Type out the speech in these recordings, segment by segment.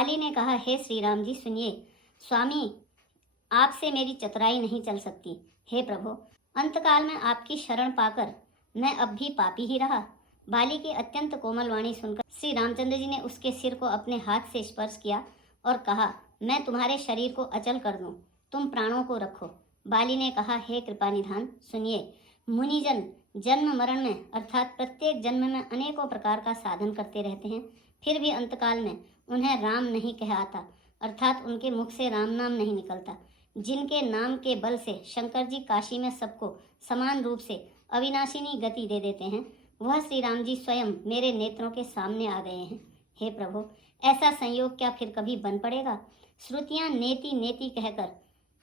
बाली ने कहा, हे श्री राम जी सुनिए, स्वामी आपसे मेरी चतुराई नहीं चल सकती। हे प्रभु, अंतकाल में आपकी शरण पाकर मैं अब भी पापी ही रहा। बाली की अत्यंत कोमल वाणी सुनकर श्री रामचंद्र जी ने उसके सिर को अपने हाथ से स्पर्श किया और कहा, मैं तुम्हारे शरीर को अचल कर दूं, तुम प्राणों को रखो। बाली ने कहा, हे कृपा निधान सुनिए, मुनिजन जन्म मरण में अर्थात प्रत्येक जन्म में अनेकों प्रकार का साधन करते रहते हैं, फिर भी अंतकाल में उन्हें राम नहीं कह आता, अर्थात उनके मुख से राम नाम नहीं निकलता। जिनके नाम के बल से शंकर जी काशी में सबको समान रूप से अविनाशिनी गति दे देते हैं, वह श्री राम जी स्वयं मेरे नेत्रों के सामने आ गए हैं। हे प्रभु, ऐसा संयोग क्या फिर कभी बन पड़ेगा? श्रुतियाँ नेति नेति कहकर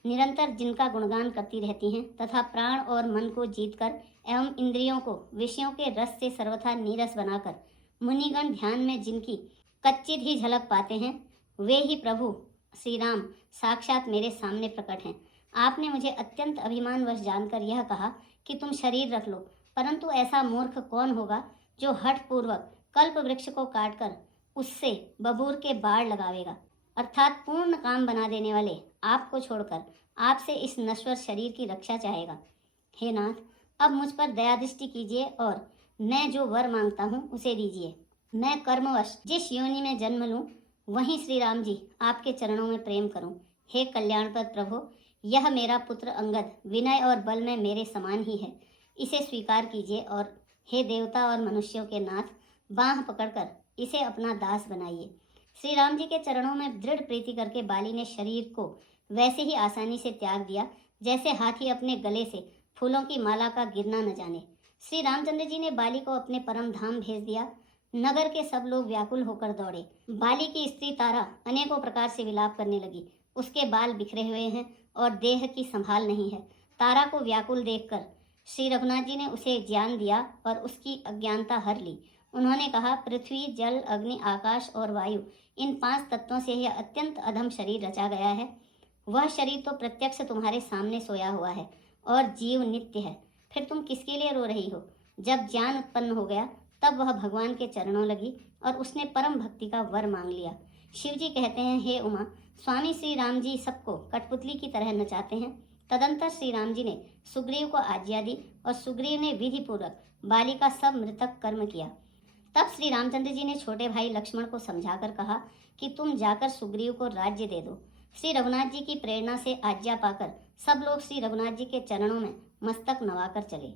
निरंतर जिनका गुणगान करती रहती हैं तथा प्राण और मन को जीतकर एवं इंद्रियों को विषयों के रस से सर्वथा नीरस बनाकर मुनिगण ध्यान में जिनकी कच्चित ही झलक पाते हैं, वे ही प्रभु श्री राम साक्षात मेरे सामने प्रकट हैं। आपने मुझे अत्यंत अभिमानवश जानकर यह कहा कि तुम शरीर रख लो, परंतु ऐसा मूर्ख कौन होगा जो हठ पूर्वक कल्प वृक्ष को काटकर उससे बबूर के बाढ़ लगावेगा, अर्थात पूर्ण काम बना देने वाले आपको छोड़कर आपसे इस नश्वर शरीर की रक्षा चाहेगा। हे नाथ, अब मुझ पर दया दृष्टि कीजिए और मैं जो वर मांगता हूँ उसे दीजिए। मैं कर्मवश जिस योनि में जन्म लूँ वहीं श्री राम जी आपके चरणों में प्रेम करूँ। हे कल्याणप्रद प्रभु, यह मेरा पुत्र अंगद विनय और बल में मेरे समान ही है, इसे स्वीकार कीजिए और हे देवता और मनुष्यों के नाथ, बाँह पकड़कर इसे अपना दास बनाइए। श्री राम जी के चरणों में दृढ़ प्रीति करके बाली ने शरीर को वैसे ही आसानी से त्याग दिया जैसे हाथी अपने गले से फूलों की माला का गिरना न जाने। श्री रामचंद्र जी ने बाली को अपने परम धाम भेज दिया। नगर के सब लोग व्याकुल होकर दौड़े। बाली की स्त्री तारा अनेकों प्रकार से विलाप करने लगी। उसके बाल बिखरे हुए हैं और देह की संभाल नहीं है। तारा को व्याकुल देखकर श्री रघुनाथ जी ने उसे ज्ञान दिया और उसकी अज्ञानता हर ली। उन्होंने कहा, पृथ्वी जल अग्नि आकाश और वायु, इन 5 तत्वों से यह अत्यंत अधम शरीर रचा गया है। वह शरीर तो प्रत्यक्ष तुम्हारे सामने सोया हुआ है और जीव नित्य है, फिर तुम किसके लिए रो रही हो? जब ज्ञान उत्पन्न हो गया तब वह भगवान के चरणों लगी और उसने परम भक्ति का वर मांग लिया। शिव जी कहते हैं, हे उमा, स्वामी श्री राम जी सबको कठपुतली की तरह नचाते हैं। तदंतर श्री राम जी ने सुग्रीव को आज्ञा दी और सुग्रीव ने विधि पूर्वक बाली का सब मृतक कर्म किया। तब श्री रामचंद्र जी ने छोटे भाई लक्ष्मण को समझाकर कहा कि तुम जाकर सुग्रीव को राज्य दे दो। श्री रघुनाथ जी की प्रेरणा से आज्ञा पाकर सब लोग श्री रघुनाथ जी के चरणों में मस्तक नवाकर चले।